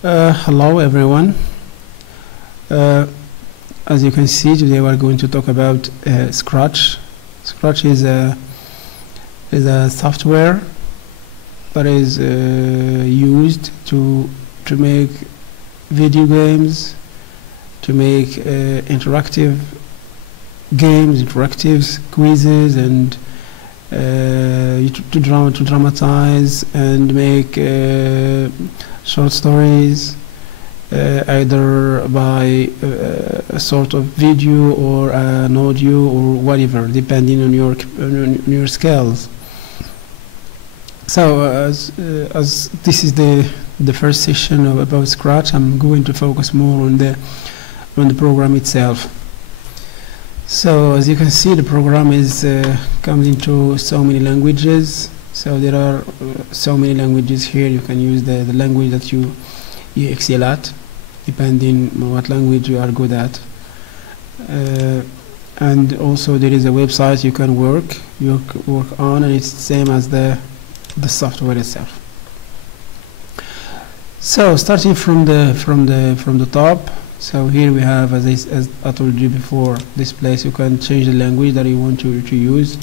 Hello everyone. As you can see, today we're going to talk about Scratch. Scratch is a software that is used to make video games, to make interactive games, interactive quizzes, and to dramatize and make short stories, either by a sort of video or an audio or whatever, depending on your skills. So as this is the first session about Scratch, I'm going to focus more on the program itself. So as you can see, the program is comes into so many languages. So there are so many languages here. You can use the language that you excel at, depending on what language you are good at. And also there is a website you can work on, and it's the same as the software itself. So starting from the top. So here we have, as I told you before, this place you can change the language that you want to use,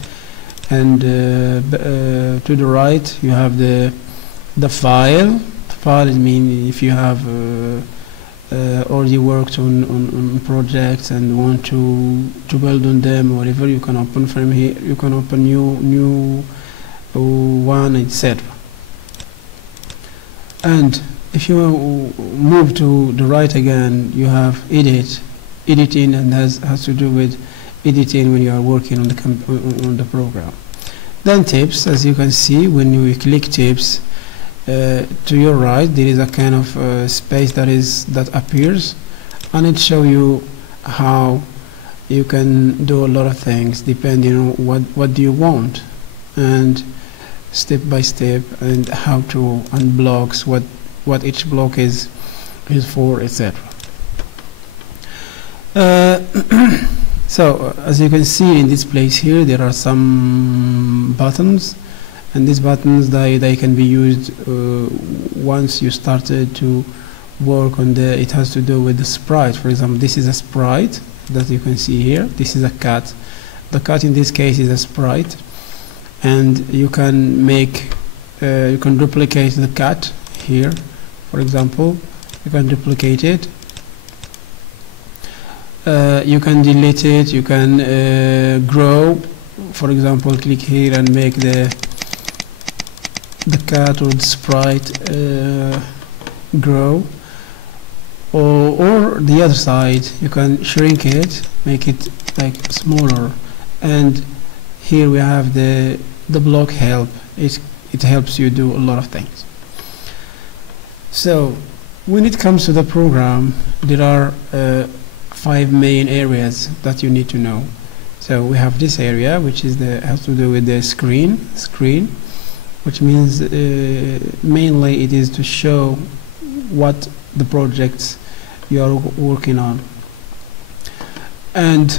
and to the right you have the file. File means if you have already worked on projects and want to build on them or whatever, you can open from here. You can open new one, etc. And if you move to the right again, you have editing, and has to do with editing when you are working on the program. Then tips, as you can see, when you click tips, to your right there is a kind of space that appears, and it shows you how you can do a lot of things depending on what do you want, and step by step, and how to unblocks what each block is for, etc. So as you can see in this place here, there are some buttons, and these buttons they can be used once you started to work on it has to do with the sprite. For example, this is a sprite that you can see here. This is a cat. The cat in this case is a sprite, and you can make you can duplicate the cat here. For example, you can duplicate it, you can delete it, you can grow. For example, click here and make the cat or the sprite grow, or the other side, you can shrink it, make it like smaller. And here we have the block help. It helps you do a lot of things. So when it comes to the program, there are 5 main areas that you need to know. So we have this area, which is has to do with the screen, which means mainly it is to show what the projects you are working on. And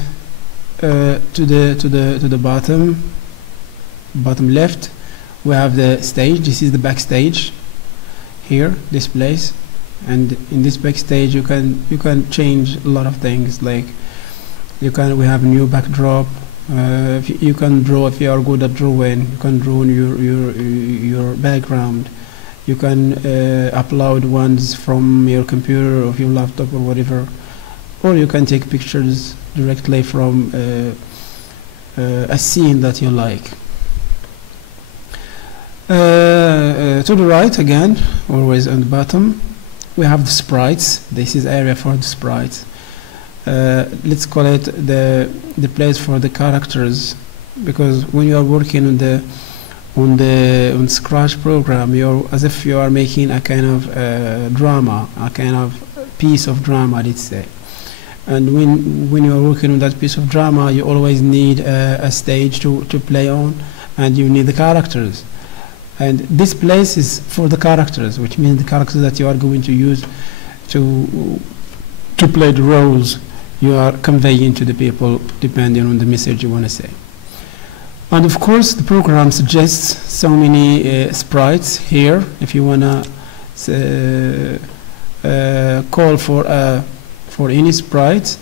to the bottom left, we have the stage. This is the backstage. Here, this place, and in this backstage you can change a lot of things. Like we have a new backdrop. You can draw. If you are good at drawing, you can draw your background. You can upload ones from your computer or your laptop or whatever, or you can take pictures directly from a scene that you like. To the right again, always on the bottom, we have the sprites. This is area for the sprites. Let's call it the place for the characters, because when you are working on Scratch program, you're as if you are making a kind of drama, a kind of piece of drama, let's say. And when you are working on that piece of drama, you always need a stage to play on, and you need the characters. And this place is for the characters, which means the characters that you are going to use to play the roles you are conveying to the people, depending on the message you want to say. And of course, the program suggests so many sprites here. If you want to call for any sprite.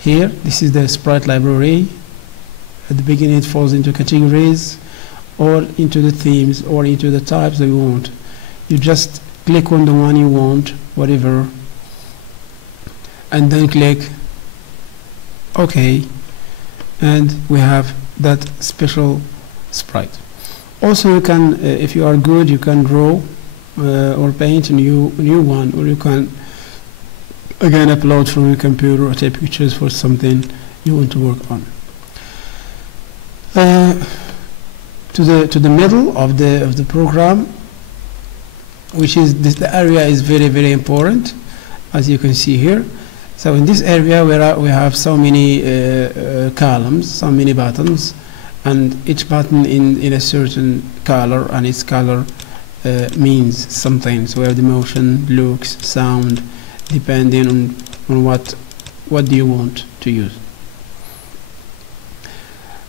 Here, this is the Sprite Library. At the beginning, it falls into categories, or into the themes, or into the types that you want. You just click on the one you want, whatever, and then click OK, and we have that special sprite. Also, you can, if you are good, you can draw or paint a new one, or you can again upload from your computer or take pictures for something you want to work on. To the middle of the program, which is this, the area is very important, as you can see here. So in this area we have so many columns, so many buttons, and each button in a certain color, and its color means something. So we have the motion, looks, sound, depending on what do you want to use.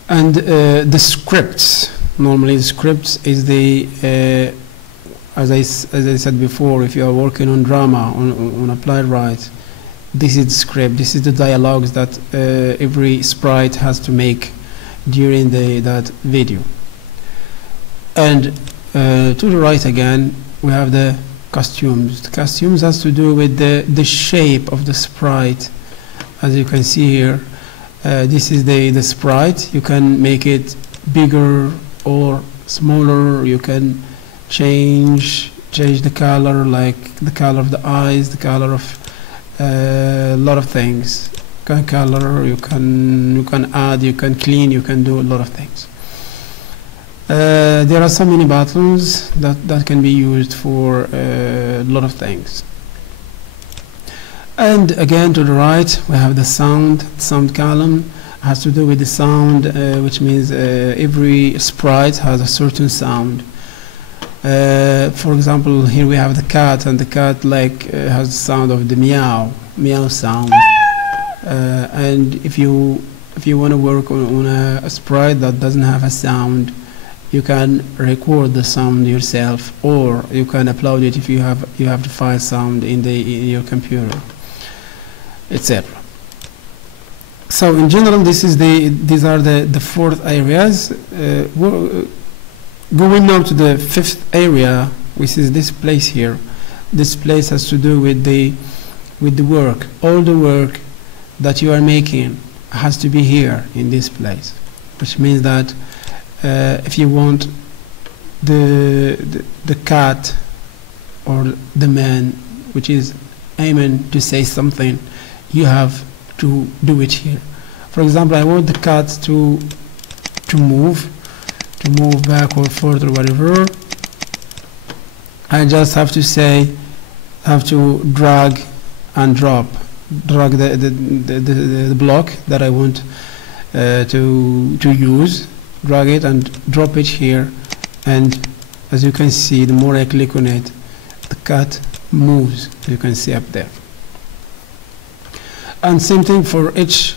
And the scripts, normally the scripts is the as I said before, if you are working on drama, on applied write, this is the script, this is the dialogues that every sprite has to make during that video. And to the right again, we have the costumes. The costumes has to do with the shape of the sprite. As you can see here, this is the sprite. You can make it bigger or smaller. You can change the color, like the color of the eyes, the color of a lot of things. You can color, you can add, you can clean, you can do a lot of things. There are so many buttons that can be used for a lot of things. And again, to the right, we have the sound column. Has to do with the sound, which means every sprite has a certain sound. For example, here we have the cat, and the cat has the sound of the meow sound. And if you want to work on a sprite that doesn't have a sound, you can record the sound yourself, or you can upload it if you have the file sound in your computer, etc. So in general, these are the 4 areas. Going now to the 5th area, which is this place here. This place has to do with the work. All the work that you are making has to be here in this place, which means that if you want the cat or the man, which is aiming to say something, you have to do it here. For example, I want the cat to move back or forth or whatever. I just have to drag and drag the block that I want to use, drag it and drop it here, and as you can see, the more I click on it, the cat moves. You can see up there. And same thing for each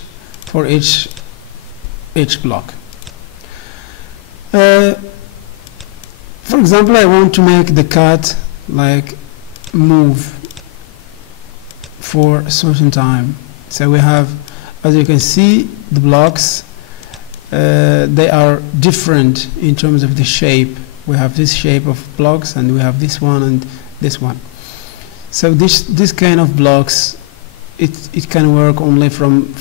block. For example, I want to make the cat move for a certain time. So we have, as you can see, the blocks, they are different in terms of the shape. We have this shape of blocks, and we have this one and this one. So this kind of blocks, it can work only from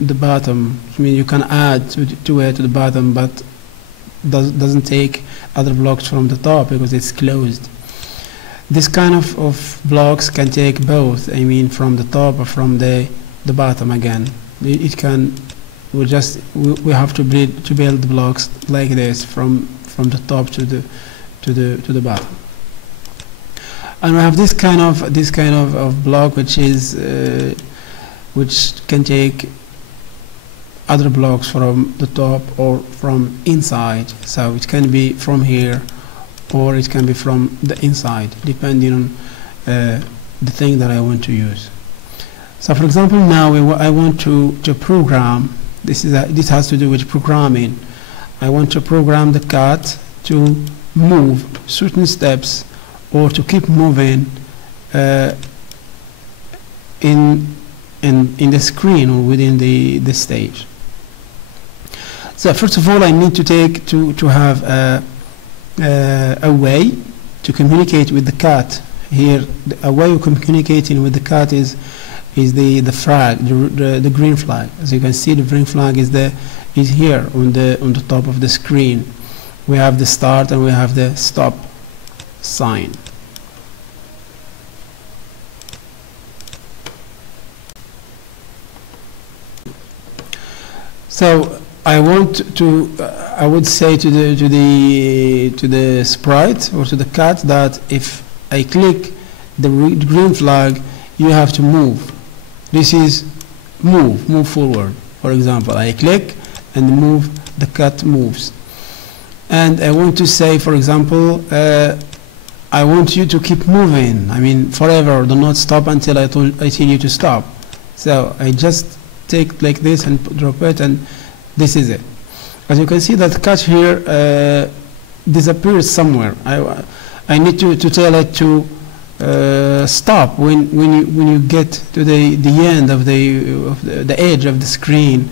the bottom. I mean, you can add to the bottom, but doesn't take other blocks from the top because it's closed. This kind of blocks can take both. I mean, from the top or from the bottom again. It can. We have to build the blocks like this from the top to the bottom. And we have this kind of block, which can take other blocks from the top or from inside. So it can be from here, or it can be from the inside, depending on the thing that I want to use. So for example, now I want to program. This has to do with programming. I want to program the cat to move certain steps, or to keep moving in the screen or within the stage. So first of all, I need to have a way to communicate with the cat. Here, a way of communicating with the cat is the flag, the green flag. As you can see, the green flag is here on the top of the screen. We have the start and we have the stop sign. So I would say to the sprite or to the cat that if I click the green flag, you have to move. This is move forward. For example, I click and move, the cat moves. And I want to say, for example, I want you to keep moving. I mean, forever. Do not stop until I tell you to stop. So I just take like this and drop it, and this is it. As you can see, that cat here disappears somewhere. I need to tell it to stop when you get to the end of the edge of the screen,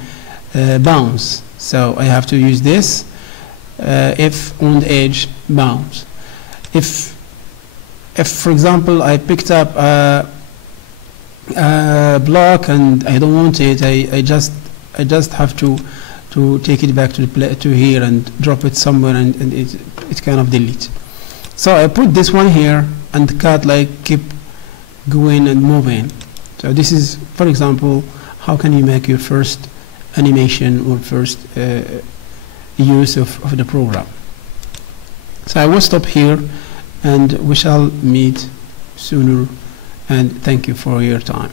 bounce. So I have to use this. If on the edge, bounce. If for example I picked up a block and I don't want it, I just have to take it back to here and drop it somewhere, and it kind of delete. So I put this one here, and the cat like keep going and moving. So this is, for example, how can you make your first animation or first use of the program. So I will stop here, and we shall meet sooner, and thank you for your time.